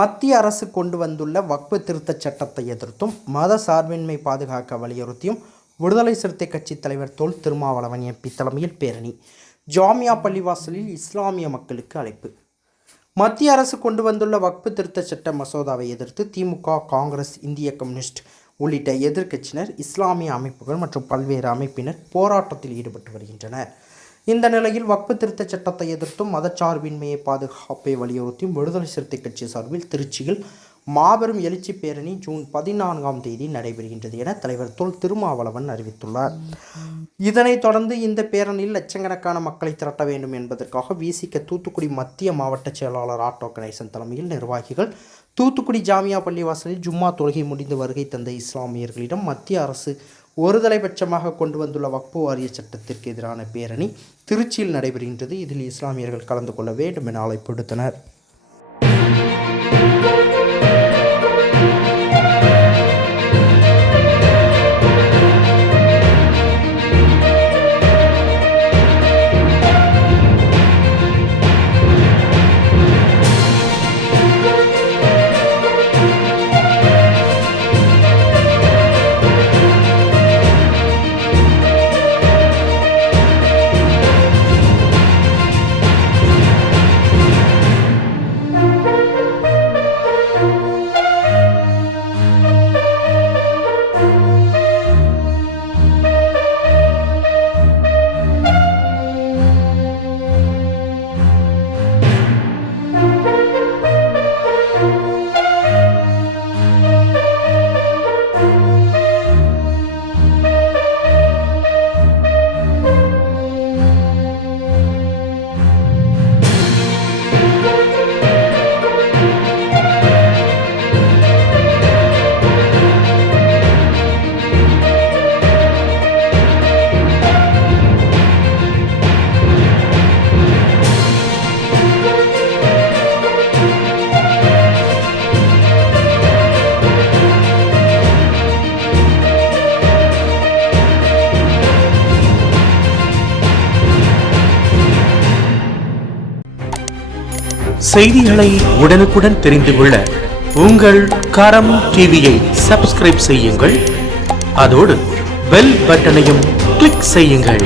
மத்திய அரசு கொண்டு வந்துள்ள வக்ஃபு திருத்தச் சட்டத்தை எதிர்த்தும் மத சார்பின்மை பாதுகாக்க வலியுறுத்தியும் விடுதலை சிறுத்தை கட்சி தலைவர் தொல் திருமாவளவன் எம்பி தலைமையில் பேரணி. ஜாமியா பள்ளிவாசலில் இஸ்லாமிய மக்களுக்கு அழைப்பு. மத்திய அரசு கொண்டு வந்துள்ள வக்ஃபு திருத்தச் சட்ட மசோதாவை எதிர்த்து திமுக, காங்கிரஸ், இந்திய கம்யூனிஸ்ட் உள்ளிட்ட எதிர்க்கட்சியினர், இஸ்லாமிய அமைப்புகள் மற்றும் பல்வேறு அமைப்பினர் போராட்டத்தில் ஈடுபட்டு வருகின்றனர். இந்த நிலையில் வக்ஃபு திருத்தச் சட்டத்தை எதிர்த்தும் மதச்சார்பின்மையை பாதுகாப்பை வலியுறுத்தியும் விடுதலை சிறுத்தை கட்சி சார்பில் திருச்சியில் மாபெரும் எழுச்சி பேரணி ஜூன் 14ஆம் தேதி நடைபெறுகின்றது என தலைவர் தொல் திருமாவளவன் அறிவித்துள்ளார். இதனைத் தொடர்ந்து இந்த பேரணியில் லட்சக்கணக்கான மக்களை திரட்ட வேண்டும் என்பதற்காக விசிக தூத்துக்குடி மத்திய மாவட்ட செயலாளர் ஆட்டோ கணேசன் தலைமையில் நிர்வாகிகள் தூத்துக்குடி ஜாமியா பள்ளிவாசலில் ஜும்மா தொழுகை முடிந்து வருகை தந்த இஸ்லாமியர்களிடம் மத்திய அரசு ஒருதலைபட்சமாக கொண்டு வந்துள்ள வக்ஃபு வாரிய சட்டத்திற்கு எதிரான பேரணி திருச்சியில் நடைபெறுகின்றது. இதில் இஸ்லாமியர்கள் கலந்து கொள்ள வேண்டும் என அழைப்பு விடுத்தனர். செய்திகளை உடனுக்குடன் தெரிந்து கொள்ள உங்கள் கரம் டிவியை சப்ஸ்கிரைப் செய்யுங்கள். அதோடு பெல் பட்டனையும் கிளிக் செய்யுங்கள்.